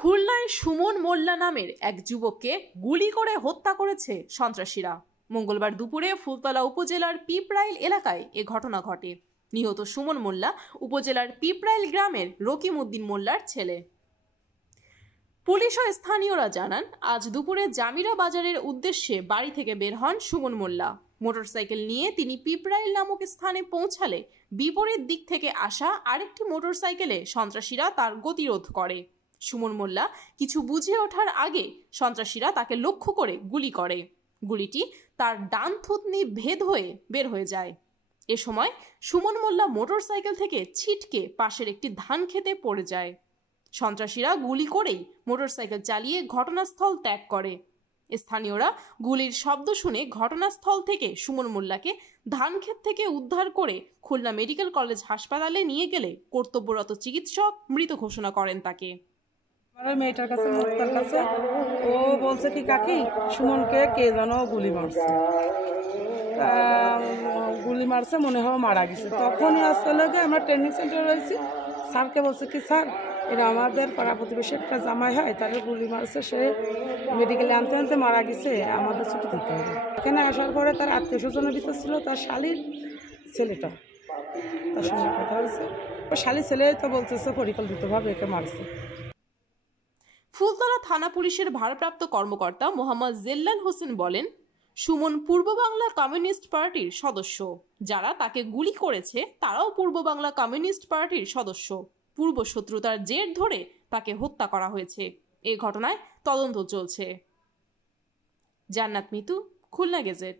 খুলনায় সুমন মোল্লা নামের এক যুবককে গুলি করে হত্যা করেছে সন্ত্রাসীরা। মঙ্গলবার দুপুরে ফুলতলা উপজেলার পিপরাইল এলাকায় এ ঘটনা ঘটে। নিহত সুমন মোল্লা উপজেলার পিপরাইল গ্রামের রকিম উদ্দিন মোল্লার ছেলে। পুলিশ ও স্থানীয়রা জানান, আজ দুপুরে জামিরা বাজারের উদ্দেশ্যে বাড়ি থেকে বের হন সুমন মোল্লা। মোটরসাইকেল নিয়ে তিনি পিপরাইল নামক স্থানে পৌঁছালে বিপরীত দিক থেকে আসা আরেকটি মোটরসাইকেলে সন্ত্রাসীরা তার গতিরোধ করে। সুমন মোল্লা কিছু বুঝে ওঠার আগে সন্ত্রাসীরা তাকে লক্ষ্য করে গুলি করে। গুলিটি তার ডান থুতনি ভেদ হয়ে বের হয়ে যায়। এ সময় সুমন মোল্লা মোটরসাইকেল থেকে ছিটকে পাশের একটি ধান খেতে পড়ে যায়। সন্ত্রাসীরা গুলি করেই মোটরসাইকেল চালিয়ে ঘটনাস্থল ত্যাগ করে। স্থানীয়রা গুলির শব্দ শুনে ঘটনাস্থল থেকে সুমন মোল্লাকে ধানক্ষেত থেকে উদ্ধার করে খুলনা মেডিকেল কলেজ হাসপাতালে নিয়ে গেলে কর্তব্যরত চিকিৎসক মৃত ঘোষণা করেন তাকে। মেয়েটার কাছে মোস্তার কাছে ও বলছে কি কাকি সুমনকে কে যেন গুলি মারছে মনে হয় মারা গেছে। তখনই আসলে আমরা ট্রেনিং সেন্টারে রয়েছি, স্যারকে বলছে কি স্যার এরা আমাদের পাড়া প্রতিবেশী একটা জামাই হয়, তাদের গুলি মারছে, সে মেডিকেলে আনতে আনতে মারা গেছে, আমাদের ছুটি দিতে হবে। এখানে আসার পরে তার আত্মীয় স্বজনের ভিতর ছিল তার শালির ছেলেটা, তার সঙ্গে কথা হয়েছে। শালির ছেলে তো বলতেছে পরিকল্পিতভাবে একে মারছে। ফুলতলা থানা পুলিশের ভারপ্রাপ্ত কর্মকর্তা মোহাম্মদ জেল্লাল হোসেন বলেন, সুমন পূর্ব বাংলা কমিউনিস্ট পার্টির সদস্য। যারা তাকে গুলি করেছে তারাও পূর্ব বাংলা কমিউনিস্ট পার্টির সদস্য। পূর্ব শত্রুতার জের ধরে তাকে হত্যা করা হয়েছে। এই ঘটনায় তদন্ত চলছে। জান্নাত মিতু, খুলনা গেজেট।